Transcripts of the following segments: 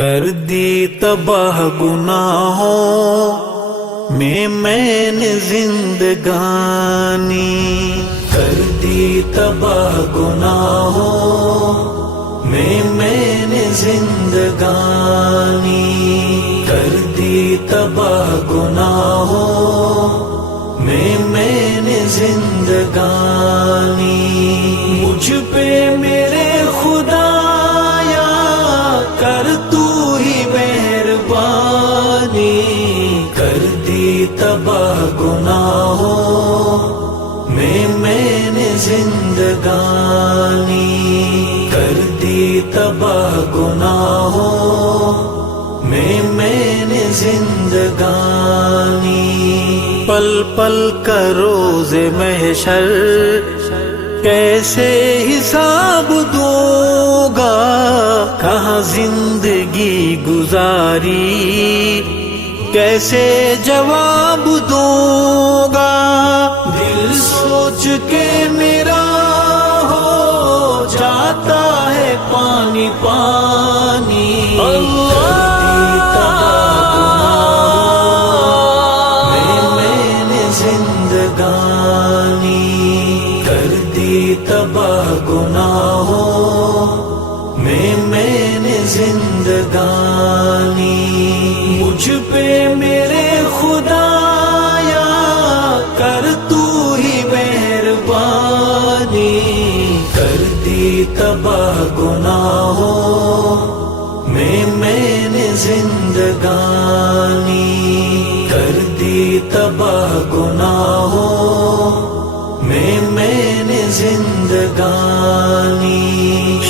کر دی تباہ گناہوں میں نے زندگانی، کر دی تباہ گناہوں میں نے زندگانی، کر دی تباہ گناہوں میں نے زندگانی۔ مجھ پہ میرے خدایا کر تو ہی مہربانی، کر دی تباہ گناہوں میں نے زندگانی، کر دی تباہ گناہوں میں نے زندگانی۔ پل پل کا روز محشر کیسے حساب دوں گا، کہاں زندگی گزاری کیسے جواب دوں گا، دل سوچ کے میرا ہو جاتا ہے پانی پانی۔ تباہ گناہوں میں نے زندگانی، مجھ پہ میرے خدایا کر تو ہی مہربانی، کر دی تباہ گناہوں میں نے زندگانی، کر دی تباہ گناہوں میں نے زندگانی۔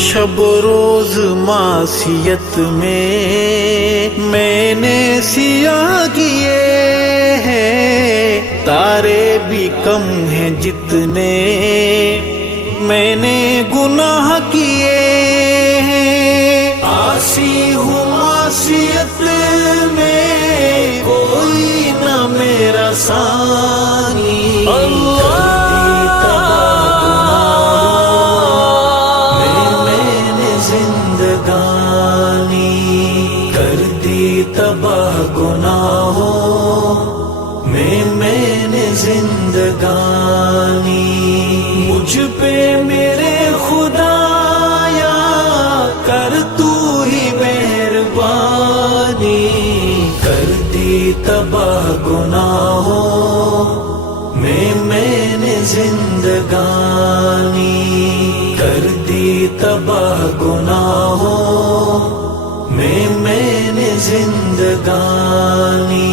شب روز معصیت میں نے سیاہ کیے ہیں، تارے بھی کم ہیں جتنے میں نے گناہ کیے ہیں، عاصی ہوں معصیت میں کوئی نہ میرا ثانی۔ تباہ گناہوں میں نے زندگانی، مجھ پہ میرے خدایا کر تو ہی مہربانی، کر دی تباہ گناہوں میں نے زندگانی، کر دی تباہ گناہوں میں نے زندگانی۔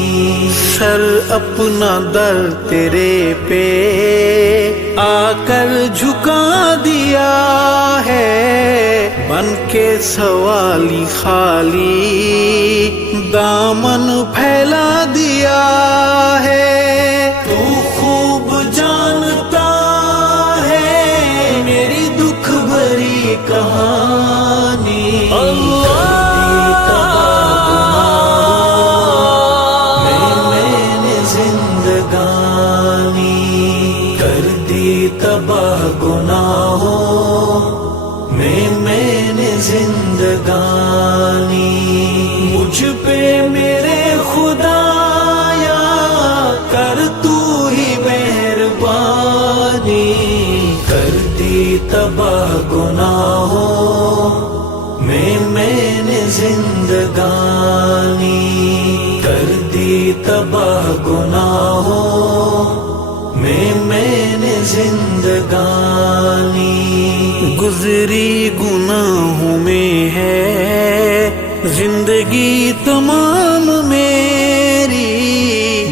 سر اپنا در تیرے پہ آ کر جھکا دیا ہے، بن کے سوالی خالی دامن پھیلا دیا ہے، تو خوب جانتا ہے میری دکھ بھری کہانی۔ تباہ گناہوں میں نے زندگانی، مجھ پہ میرے خدایا کر تو ہی مہربانی، کر دی تباہ گناہوں میں نے زندگانی، کر دی تباہ گناہوں میں نے زندگانی۔ گزری گناہوں میں ہے زندگی تمام میری،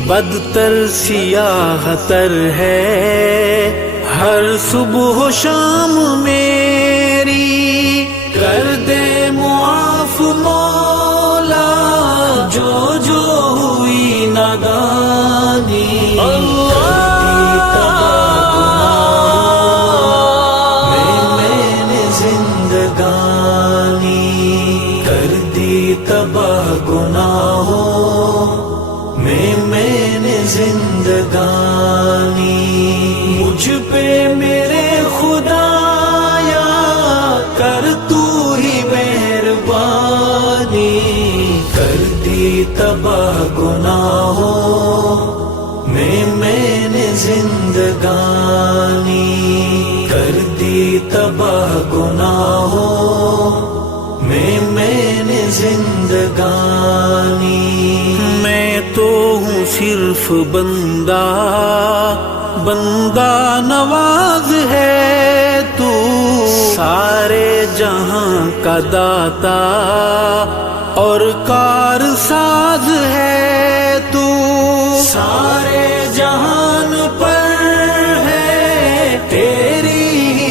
بدتر سیاہ تر ہے ہر صبح و شام میری، کر دے معاف مولا جو ہوئی نادانی۔ تباہ گناہوں میں نے زندگانی، مجھ پہ میرے خدایا کر تو ہی مہربانی، دی تباہ گناہوں میں نے زندگانی، کر دی تباہ گناہوں میں نے زندگانی۔ میں تو ہوں صرف بندہ، بندہ نواز ہے تو، سارے جہاں کا داتا اور کار ساز ہے تو، سارے جہان پر ہے تیری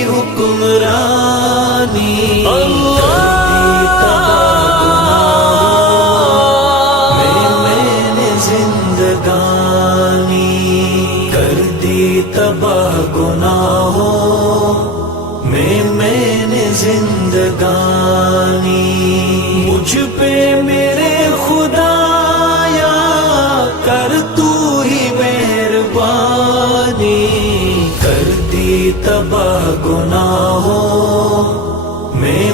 حکمرانی۔ تباہ گناہوں میں نے زندگانی، مجھ پہ میرے خدایا کر تو ہی مہربانی، کر دی تباہ گناہوں میں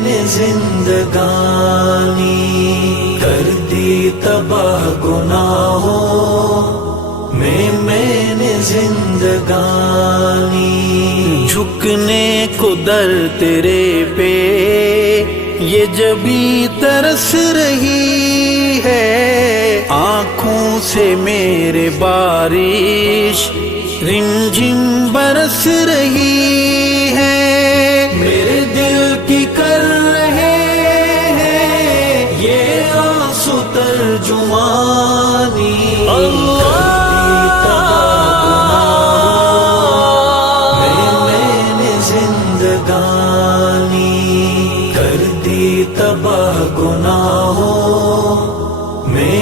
نے زندگانی، کر دی تباہ گناہوں میں نے زندگانی۔ جھکنے کو در تیرے پہ یہ جبھی ترس رہی ہے، آنکھوں سے میرے بارش رمجھم برس رہی ہے، میرے دل کی کر رہے ہیں یہ آنسو ترجمانی۔ تباہ گناہوں میں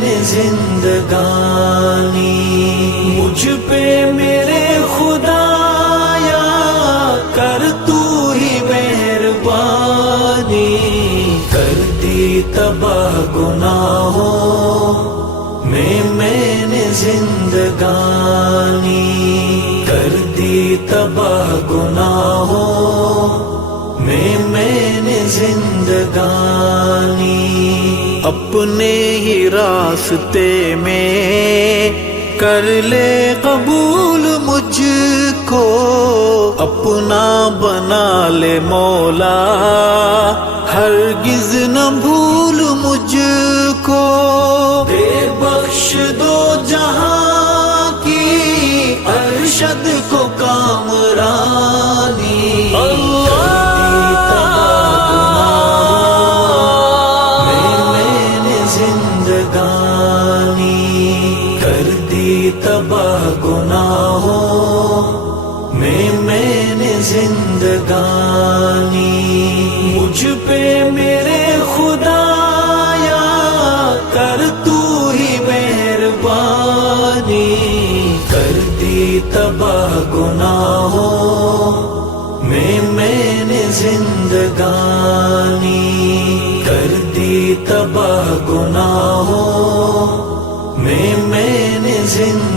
نے زندگانی، مجھ پہ میرے خدایا کر تو ہی مہربانی، کر دی تباہ گناہوں میں نے زندگانی، کر دی تباہ گناہوں میں نے زندگانی۔ اپنے ہی راستے میں کر لے قبول مجھ کو، اپنا بنا لے مولا ہرگز نہ بھول مجھ کو، دے بخش دو جہاں کی ارشد کو کامرانی۔ تباہ گناہوں میں نے زندگانی، مجھ پہ میرے خدایا کر تو ہی مہربانی، کر دی تباہ گناہوں میں نے زندگانی، کر دی تباہ گناہوں میں نے زندگانی۔